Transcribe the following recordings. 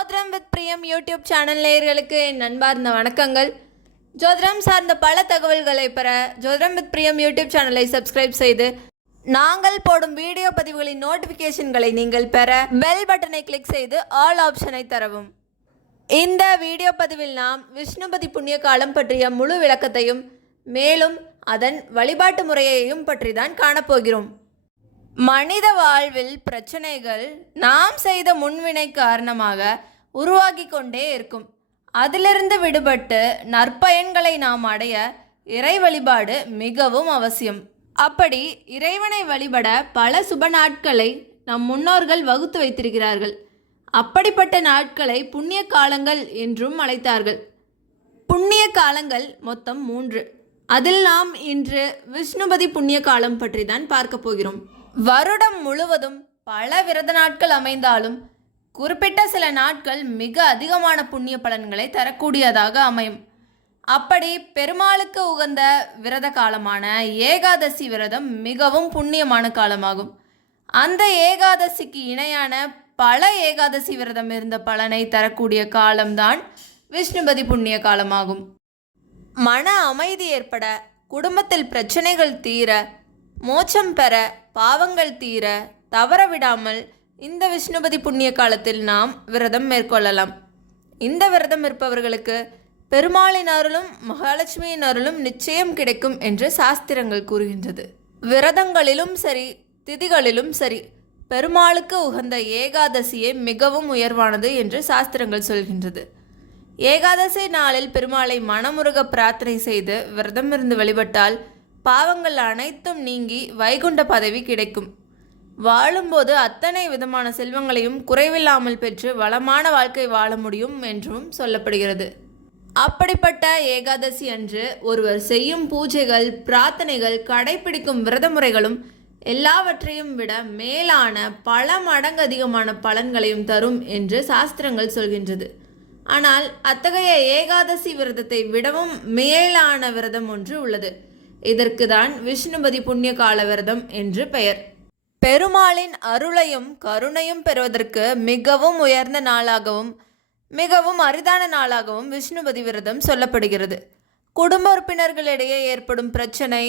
ஜோதிடம் with Priyam YouTube channel நேயர்களுக்கு என் அன்பார்ந்த வணக்கங்கள். ஜோதிடம் சார்ந்த பல தகவல்களை பெற ஜோதிடம் வித் பிரியம் யூடியூப் சேனலை சப்ஸ்கிரைப் செய்து நாங்கள் போடும் வீடியோ பதிவுகளின் நோட்டிஃபிகேஷன்களை நீங்கள் பெற பெல் பட்டனை கிளிக் செய்து ஆல் ஆப்ஷனை தரவும். இந்த வீடியோ பதிவில் நாம் விஷ்ணுபதி புண்ணிய காலம் பற்றிய முழு விளக்கத்தையும் மேலும் அதன் வழிபாட்டு முறையையும் பற்றி தான் காணப்போகிறோம். மனித வாழ்வில் பிரச்சனைகள் நாம் செய்த முன்வினை காரணமாக உருவாகி கொண்டே இருக்கும். அதிலிருந்து விடுபட்டு நற்பயன்களை நாம் அடைய இறை வழிபாடு மிகவும் அவசியம். அப்படி இறைவனை வழிபட பல சுப நாட்களை நம் முன்னோர்கள் வகுத்து வைத்திருக்கிறார்கள். அப்படிப்பட்ட நாட்களை புண்ணிய காலங்கள் என்றும் அழைத்தார்கள். புண்ணிய காலங்கள் மொத்தம் மூன்று. அதில் நாம் இன்று விஷ்ணுபதி புண்ணிய காலம் பற்றி தான் பார்க்க போகிறோம். வருடம் முழுவதும் பல விரத நாட்கள் அமைந்தாலும் குறிப்பிட்ட சில நாட்கள் மிக அதிகமான புண்ணிய பலன்களை தரக்கூடியதாக அமையும். அப்படி பெருமாளுக்கு உகந்த விரத காலமான ஏகாதசி விரதம் மிகவும் புண்ணியமான காலமாகும். அந்த ஏகாதசிக்கு இணையான பல ஏகாதசி விரதம் இருந்த பலனை தரக்கூடிய காலம்தான் விஷ்ணுபதி புண்ணிய காலமாகும். மன அமைதி ஏற்பட குடும்பத்தில் பிரச்சனைகள் தீர மோட்சம் பெற பாவங்கள் தீர தவற விடாமல் இந்த விஷ்ணுபதி புண்ணிய காலத்தில் நாம் விரதம் மேற்கொள்ளலாம். இந்த விரதம் இருப்பவர்களுக்கு பெருமாளின் அருளும் மகாலட்சுமியின் அருளும் நிச்சயம் கிடைக்கும் என்று சாஸ்திரங்கள் கூறுகின்றது. விரதங்களிலும் சரி திதிகளிலும் சரி பெருமாளுக்கு உகந்த ஏகாதசியே மிகவும் உயர்வானது என்று சாஸ்திரங்கள் சொல்கின்றது. ஏகாதசி நாளில் பெருமாளை மனமுருக பிரார்த்தனை செய்து விரதமிருந்து வழிபட்டால் பாவங்கள் அனைத்தும் நீங்கி வைகுண்ட பதவி கிடைக்கும். வாழும்போது அத்தனை விதமான செல்வங்களையும் குறைவில்லாமல் பெற்று வளமான வாழ்க்கை வாழ முடியும் என்றும் சொல்லப்படுகிறது. அப்படிப்பட்ட ஏகாதசி அன்று ஒருவர் செய்யும் பூஜைகள் பிரார்த்தனைகள் கடைபிடிக்கும் விரத முறைகளும் எல்லாவற்றையும் விட மேலான பல மடங்கு அதிகமான பலன்களையும் தரும் என்று சாஸ்திரங்கள் சொல்கின்றது. ஆனால் அத்தகைய ஏகாதசி விரதத்தை விடவும் மேலான விரதம் ஒன்று உள்ளது. இதற்கு தான் விஷ்ணுபதி புண்ணிய கால விரதம் என்று பெயர். பெருமாளின் அருளையும் கருணையும் பெறுவதற்கு மிகவும் உயர்ந்த நாளாகவும் மிகவும் அரிதான நாளாகவும் விஷ்ணுபதி விரதம் சொல்லப்படுகிறது. குடும்ப உறுப்பினர்களிடையே ஏற்படும் பிரச்சனை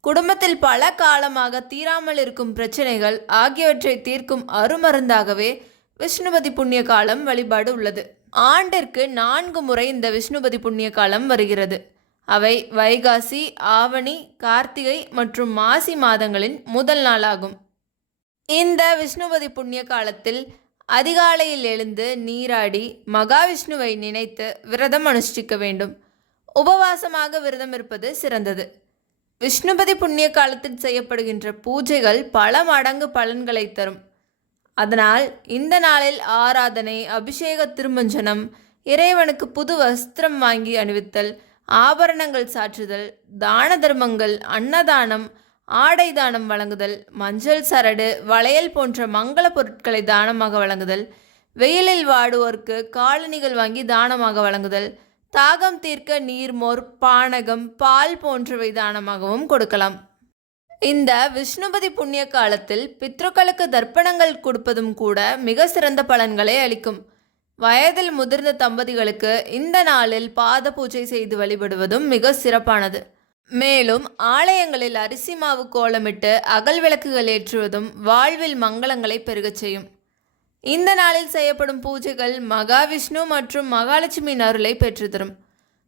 குடும்பத்தில் பல காலமாக தீராமல் இருக்கும் பிரச்சனைகள் ஆகியவற்றை தீர்க்கும் அருமருந்தாகவே விஷ்ணுபதி புண்ணிய காலம் வழிபாடு உள்ளது. ஆண்டிற்கு நான்கு முறை இந்த விஷ்ணுபதி புண்ணிய காலம் வருகிறது. அவை வைகாசி ஆவணி கார்த்திகை மற்றும் மாசி மாதங்களின் முதல் நாளாகும். இந்த விஷ்ணுபதி புண்ணிய காலத்தில் அதிகாலையில் எழுந்து நீராடி மகாவிஷ்ணுவை நினைத்து விரதம் அனுஷ்டிக்க வேண்டும். உபவாசமாக விரதம் இருப்பது சிறந்தது. விஷ்ணுபதி புண்ணிய காலத்தில் செய்யப்படுகின்ற பூஜைகள் பல மடங்கு பலன்களை தரும். அதனால் இந்த நாளில் ஆராதனை அபிஷேக திருமஞ்சனம் இறைவனுக்கு புது வஸ்திரம் வாங்கி அணிவித்தல் ஆபரணங்கள் சாற்றுதல் தான தர்மங்கள் அன்னதானம் ஆடை தானம் வழங்குதல் மஞ்சள் சரடு வளையல் போன்ற மங்கள பொருட்களை தானமாக வழங்குதல் வெயிலில் வாடுவோருக்கு காலணிகள் வாங்கி தானமாக வழங்குதல் தாகம் தீர்க்க நீர்மோர் பானகம் பால் போன்றவை தானமாகவும் கொடுக்கலாம். இந்த விஷ்ணுபதி புண்ணிய காலத்தில் பித்ருக்களுக்கு தர்ப்பணங்கள் கொடுப்பதும் கூட மிக சிறந்த பலன்களை அளிக்கும். வயதில் முதிர்ந்த தம்பதிகளுக்கு இந்த நாளில் பாத பூஜை செய்து வழிபடுவதும் மிக சிறப்பானது. மேலும் ஆலயங்களில் அரிசி மாவு கோலமிட்டு அகல் விளக்குகள் ஏற்றுவதும் வாழ்வில் மங்களங்களை பெருகச் செய்யும். இந்த நாளில் செய்யப்படும் பூஜைகள் மகாவிஷ்ணு மற்றும் மகாலட்சுமி அருளை பெற்றுத்தரும்.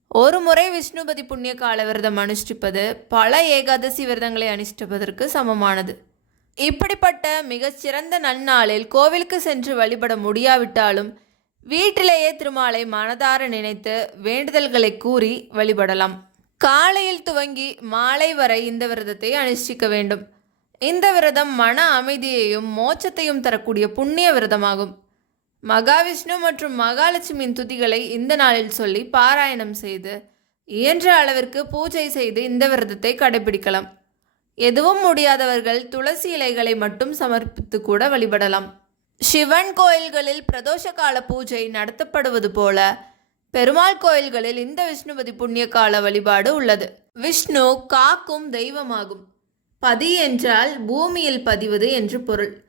ஒரு முறை விஷ்ணுபதி புண்ணிய கால விரதம் அனுஷ்டிப்பது பல ஏகாதசி விரதங்களை அனுஷ்டிப்பதற்கு சமமானது. இப்படிப்பட்ட மிகச்சிறந்த நன்னாளில் கோவிலுக்கு சென்று வழிபட முடியாவிட்டாலும் வீட்டிலேயே திருமாலை மனதார நினைத்து வேண்டுதல்களை கூறி வழிபடலாம். காலையில் துவங்கி மாலை வரை இந்த விரதத்தை அனுஷ்டிக்க வேண்டும். இந்த விரதம் மன அமைதியையும் மோட்சத்தையும் தரக்கூடிய புண்ணிய விரதமாகும். மகாவிஷ்ணு மற்றும் மகாலட்சுமியின் துதிகளை இந்த நாளில் சொல்லி பாராயணம் செய்து இயன்ற அளவிற்கு பூஜை செய்து இந்த விரதத்தை கடைபிடிக்கலாம். எதுவும் முடியாதவர்கள் துளசி இலைகளை மட்டும் சமர்ப்பித்து கூட வழிபடலாம். சிவன் கோயில்களில் பிரதோஷ கால பூஜை நடத்தப்படுவது போல பெருமாள் கோயில்களில் இந்த விஷ்ணுபதி புண்ணிய கால வழிபாடு உள்ளது. விஷ்ணு காக்கும் தெய்வமாகும். பதி என்றால் பூமியில் பதிவது என்று பொருள்.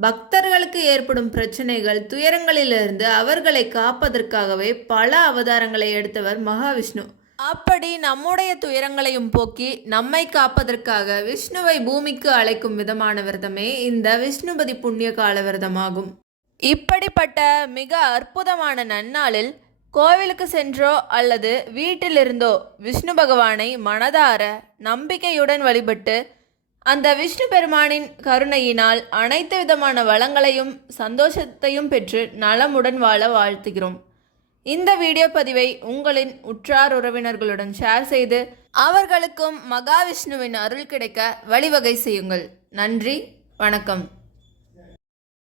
பக்தர்களுக்கு ஏற்படும் பிரச்சனைகள் துயரங்களிலிருந்து அவர்களை காப்பதற்காகவே பல அவதாரங்களை எடுத்தவர் மகாவிஷ்ணு. அப்படி நம்முடைய துயரங்களையும் போக்கி நம்மை காப்பதற்காக விஷ்ணுவை பூமிக்கு அழைக்கும் விதமான விரதமே இந்த விஷ்ணுபதி புண்ணிய கால விரதமாகும். இப்படிப்பட்ட மிக அற்புதமான நன்னாளில் கோவிலுக்கு சென்றோ அல்லது வீட்டிலிருந்தோ விஷ்ணு பகவானை மனதார நம்பிக்கையுடன் வழிபட்டு அந்த விஷ்ணு பெருமானின் கருணையினால் அனைத்து விதமான வளங்களையும் சந்தோஷத்தையும் பெற்று நலமுடன் வாழ வாழ்த்துகிறோம். இந்த வீடியோ பதிவை உங்களின் உற்றார் உறவினர்களுடன் ஷேர் செய்து அவர்களுக்கும் மகாவிஷ்ணுவின் அருள் கிடைக்க வழிவகை செய்யுங்கள். நன்றி வணக்கம்.